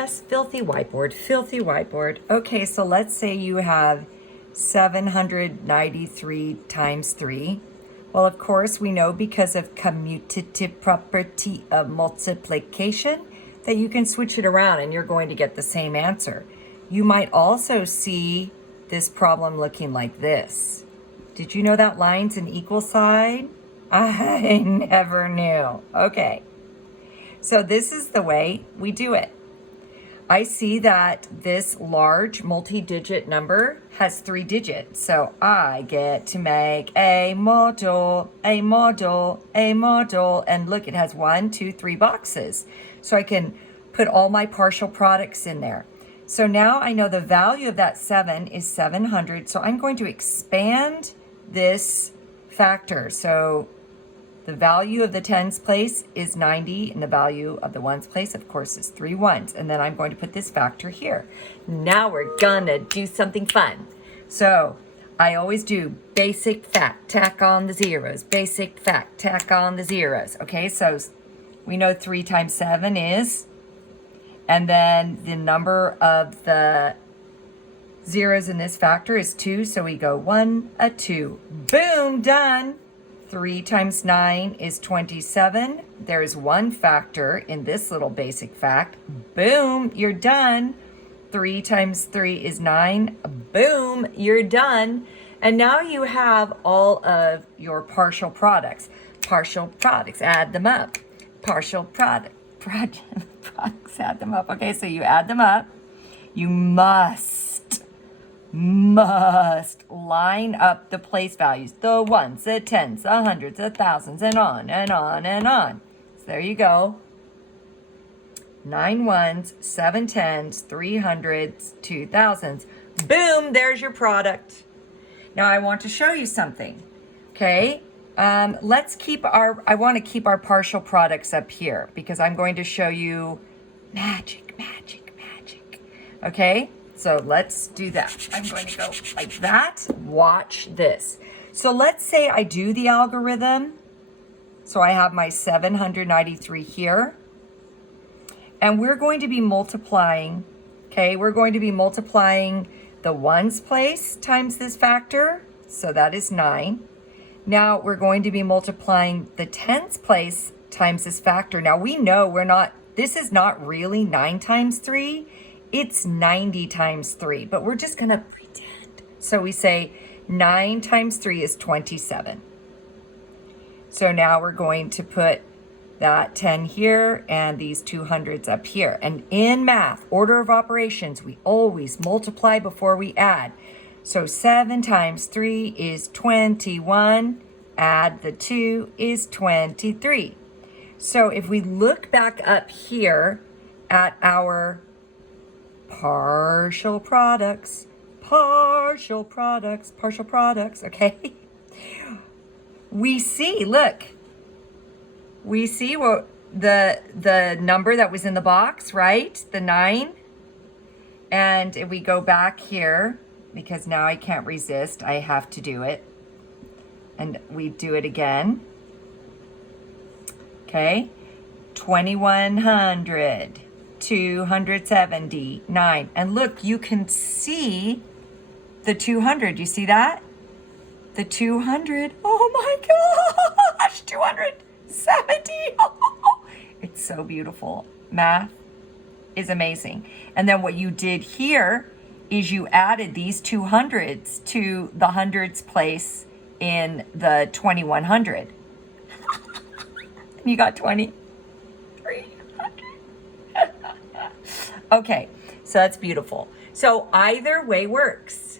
Yes, filthy whiteboard, filthy whiteboard. Okay, so let's say you have 793 times 3. Well, of course, we know because of commutative property of multiplication that you can switch it around and you're going to get the same answer. You might also see this problem looking like this. Did you know that line's an equal sign? I never knew. Okay, so this is the way we do it. I see that this large multi-digit number has 3 digits. So I get to make a model, a model, a model. And look, it has 1, 2, 3 boxes. So I can put all my partial products in there. So now I know the value of that 7 is 700. So I'm going to expand this factor. So the value of the tens place is 90, and the value of the ones place, of course, is 3 ones. And then I'm going to put this factor here. Now we're gonna do something fun. So I always do basic fact, tack on the zeros. Basic fact, tack on the zeros. Okay, so we know 3 times 7 is, and then the number of the zeros in this factor is 2. So we go 1, a 2. Boom, done. 3 times 9 is 27. There's one factor in this little basic fact. Boom, you're done. 3 times 3 is 9. Boom, you're done. And now you have all of your partial products. Partial products, add them up. Partial products, add them up. Okay, so you add them up. You must line up the place values, the ones, the tens, the hundreds, the thousands, and on and on and on. So there you go. 9 ones, 7 tens, 3 hundreds, 2 thousands. Boom, there's your product. Now I want to show you something. Okay, let's keep I want to keep our partial products up here because I'm going to show you magic, magic, magic. Okay. So let's do that. I'm going to go like that. Watch this. So let's say I do the algorithm. So I have my 793 here. And we're going to be multiplying, okay? We're going to be multiplying the ones place times this factor. So that is 9. Now we're going to be multiplying the tens place times this factor. Now we know this is not really 9 times 3. It's 90 times 3, but we're just gonna pretend. So we say 9 times 3 is 27. So now we're going to put that 10 here and these 200s up here. And in math, order of operations, we always multiply before we add. So 7 times 3 is 21. Add the 2 is 23. So if we look back up here at our partial products, okay? We see, look, we see what the number that was in the box, right? The 9. And if we go back here, because now I can't resist, I have to do it. And we do it again. Okay, 2100. 279. And look, you can see the 200. You see that? The 200. Oh my gosh, 270. It's so beautiful. Math is amazing. And then what you did here is you added these 200s to the hundreds place in the 2100. You got 20. Okay, so that's beautiful. So either way works.